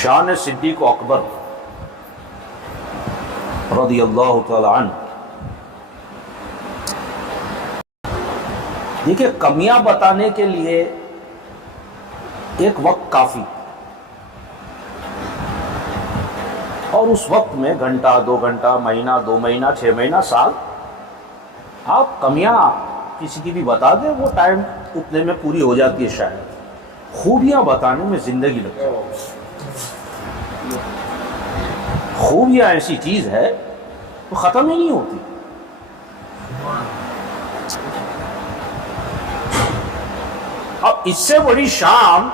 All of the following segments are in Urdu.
شان صدیق اکبر رضی اللہ تعالی عنہ. دیکھیے کمیاں بتانے کے لیے ایک وقت کافی، اور اس وقت میں گھنٹہ 2 گھنٹہ، مہینہ 2 مہینہ، 6 مہینہ، سال، آپ کمیاں کسی کی بھی بتا دیں وہ ٹائم اتنے میں پوری ہو جاتی ہے. شاید خوبیاں بتانے میں زندگی لگتی ہے. خوبیاں ایسی چیز ہے وہ ختم ہی نہیں ہوتی. اب اس سے بڑی شان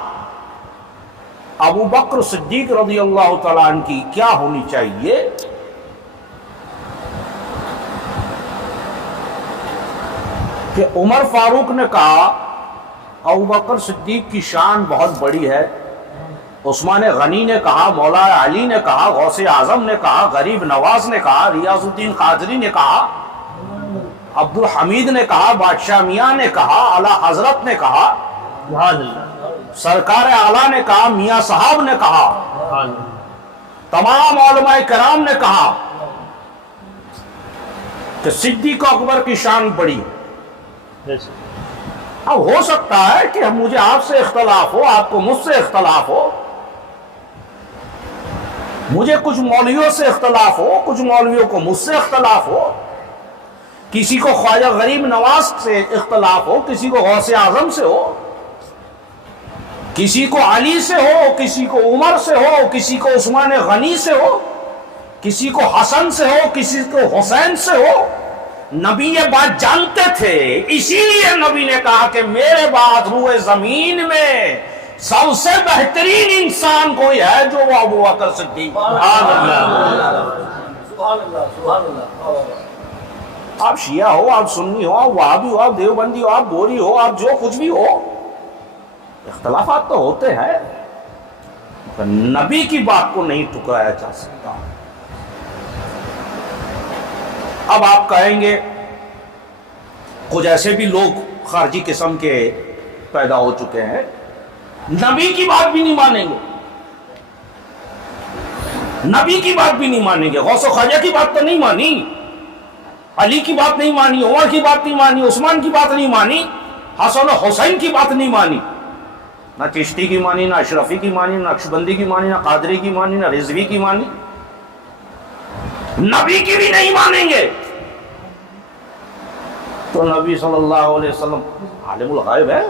ابو بکر صدیق رضی اللہ تعالیٰ عنہ کی کیا ہونی چاہیے کہ عمر فاروق نے کہا ابو بکر صدیق کی شان بہت بڑی ہے، عثمان غنی نے کہا، مولا علی نے کہا، غوث اعظم نے کہا، غریب نواز نے کہا، ریاض الدین قادری نے کہا، عبد الحمید نے کہا، بادشاہ میاں نے کہا، اعلیٰ حضرت نے کہا، سرکار اعلیٰ نے کہا، میاں صاحب نے کہا، تمام علماء کرام نے کہا کہ صدیق اکبر کی شان بڑی. اب ہو سکتا ہے کہ مجھے آپ سے اختلاف ہو، آپ کو مجھ سے اختلاف ہو، مجھے کچھ مولویوں سے اختلاف ہو، کچھ مولویوں کو مجھ سے اختلاف ہو، کسی کو خواجہ غریب نواز سے اختلاف ہو، کسی کو غوث اعظم سے ہو، کسی کو علی سے ہو، کسی کو عمر سے ہو، کسی کو عثمان غنی سے ہو، کسی کو حسن سے ہو، کسی کو حسین سے ہو. نبی یہ بات جانتے تھے، اسی لیے نبی نے کہا کہ میرے بعد روئے زمین میں سب سے بہترین انسان کوئی ہے جو وہ ابو بکر صدیق. آپ شیعہ ہو، آپ سنی ہو، آپ وہابی ہو، آپ دیوبندی ہو، آپ بوری ہو، آپ جو کچھ بھی ہو، اختلافات تو ہوتے ہیں، نبی کی بات کو نہیں ٹکرایا جا سکتا. اب آپ کہیں گے کچھ ایسے بھی لوگ خارجی قسم کے پیدا ہو چکے ہیں، نبی کی بات بھی نہیں مانیں گے، نبی کی بات بھی نہیں مانیں گے، غوث و خواجہ کی بات تو نہیں مانی، علی کی بات نہیں مانی، عمر کی بات نہیں مانی، عثمان کی بات نہیں مانی، حسن و حسین کی بات نہیں مانی، نہ چشتی کی مانی، نہ اشرفی کی مانی، نہ نقشبندی کی مانی، نہ قادری کی مانی، نہ رضوی کی مانی، نبی کی بھی نہیں مانیں گے. تو نبی صلی اللہ علیہ وسلم عالم الغیب ہے،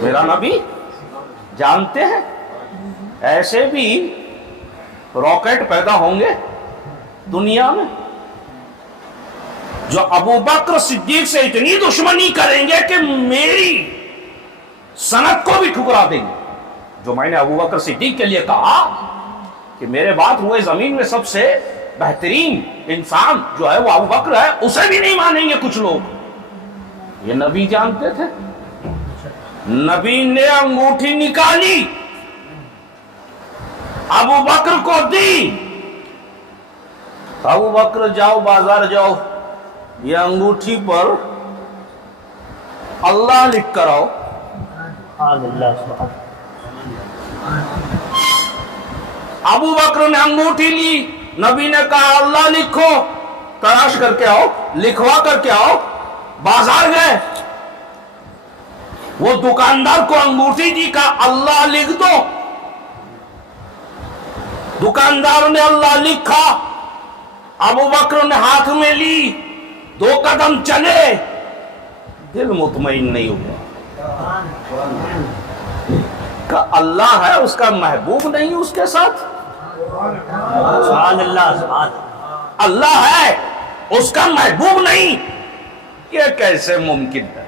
میرا نبی جانتے ہیں. ایسے بھی راکٹ پیدا ہوں گے دنیا میں جو ابو بکر صدیق سے اتنی دشمنی کریں گے کہ میری سند کو بھی ٹھکرا دیں گے. جو میں نے ابو بکر صدیق کے لیے کہا کہ میرے بعد ہوئے زمین میں سب سے بہترین انسان جو ہے وہ ابو بکر ہے، اسے بھی نہیں مانیں گے کچھ لوگ. یہ نبی جانتے تھے. نبی نے انگوٹھی نکالی، ابو بکر کو دی، ابو بکر جاؤ بازار جاؤ، یہ انگوٹھی پر اللہ لکھ کر آؤ. ابو بکر نے انگوٹھی لی، نبی نے کہا اللہ لکھو، تلاش کر کے آؤ، لکھوا کر کے آؤ. بازار گئے، وہ دکاندار کو انگوٹھی دی، کہا اللہ لکھ دو. دکاندار نے اللہ لکھا، ابو بکر نے ہاتھ میں لی، 2 قدم چلے، دل مطمئن نہیں ہوا. کہ اللہ ہے، اس کا محبوب نہیں اس کے ساتھ. اللہ ہے، اس کا محبوب نہیں، یہ کیسے ممکن ہے.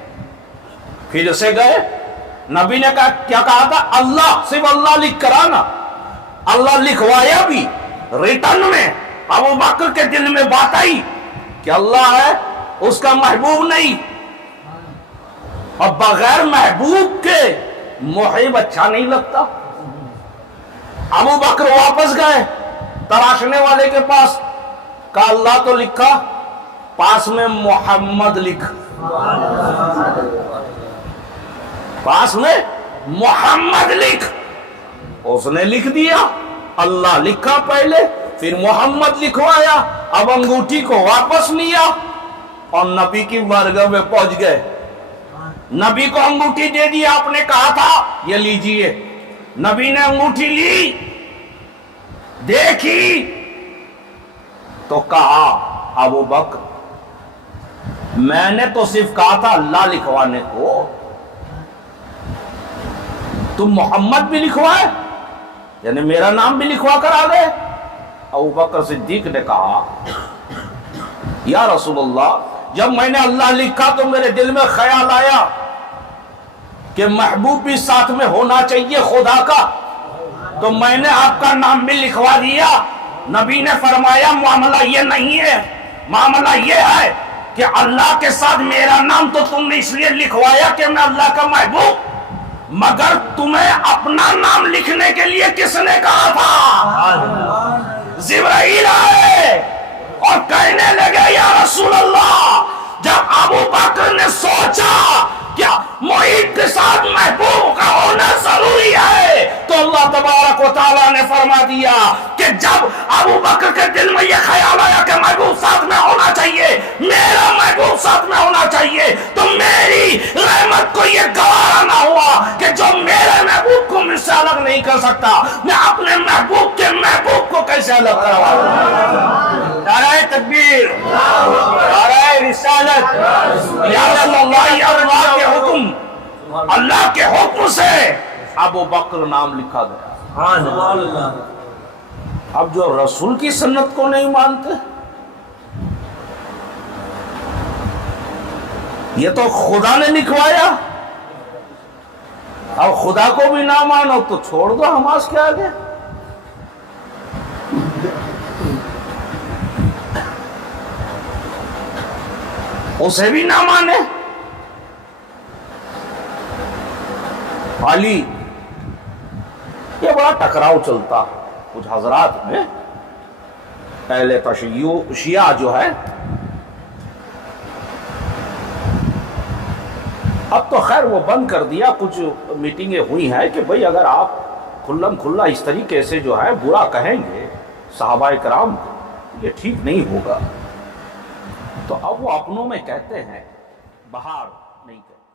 پھر سے گئے، نبی نے کہا کیا کہا تھا؟ اللہ، صرف اللہ لکھ کر آنا. اللہ لکھوایا بھی ریٹن میں. ابو بکر کے دل میں بات آئی کہ اللہ ہے، اس کا محبوب نہیں، اور بغیر محبوب کے محب اچھا نہیں لگتا. ابو بکر واپس گئے تراشنے والے کے پاس، کہا اللہ تو لکھا، پاس میں محمد لکھ. پاس میں محمد لکھ. اس نے لکھ دیا، اللہ لکھا پہلے، پھر محمد لکھوایا، اب انگوٹھی کو واپس لیا اور نبی کی بارگاہ میں پہنچ گئے، نبی کو انگوٹھی دے دیا، آپ نے کہا تھا یہ لیجئے، نبی نے انگوٹھی لی، دیکھی تو کہا ابو بکر میں نے تو صرف کہا تھا اللہ لکھوانے کو، تم محمد بھی لکھوائے، یعنی میرا نام بھی لکھوا کر آ گئے۔ ابو بکر صدیق نے کہا یا رسول اللہ جب میں نے اللہ لکھا تو میرے دل میں خیال آیا کہ محبوب بھی ساتھ میں ہونا چاہیے خدا کا، تو میں نے آپ کا نام بھی لکھوا دیا۔ نبی نے فرمایا معاملہ یہ نہیں ہے، معاملہ یہ ہے کہ اللہ کے ساتھ میرا نام تو تم نے اس لیے لکھوایا کہ میں اللہ کا محبوب، مگر تمہیں اپنا نام لکھنے کے لیے کس نے کہا تھا؟ جبرائیل آئے اور کہنے لگے یا رسول اللہ، جب ابو بکر نے سوچا کیا محیط کے ساتھ محبوب کا ہونا ضروری ہے، تو اللہ تبارک و تعالیٰ نے فرما دیا کہ جب ابو بکر کے دل میں یہ خیال آیا کہ محبوب ساتھ میں ہونا چاہیے، میرا محبوب ساتھ میں ہونا چاہیے، تو میری رحمت کو یہ گوارا نہ ہوا کہ جو میرے محبوب کو مجھ سے الگ نہیں کر سکتا، میں اپنے محبوب کے محبوب کو کیسے الگ کرواؤں؟ نعرہ تکبیر، نعرہ رسالت، یا رسول اللہ، یا اللہ کے حکم، اللہ کے حکم سے ابو بکر نام لکھا گیا۔ اب جو رسول کی سنت کو نہیں مانتے، یہ تو خدا نے لکھوایا، اب خدا کو بھی نہ مانو تو چھوڑ دو حماس کے آگے۔ اسے بھی نہ مانے۔ علی، یہ بڑا ٹکراؤ چلتا کچھ حضرات میں، اہل تشیع شیعہ جو ہے، اب تو خیر وہ بند کر دیا، کچھ میٹنگیں ہوئی ہیں کہ بھئی اگر آپ کھلم کھلا اس طریقے سے جو ہے برا کہیں گے صحابہ کرام، یہ ٹھیک نہیں ہوگا، تو اب وہ اپنوں میں کہتے ہیں، باہر نہیں کہتے۔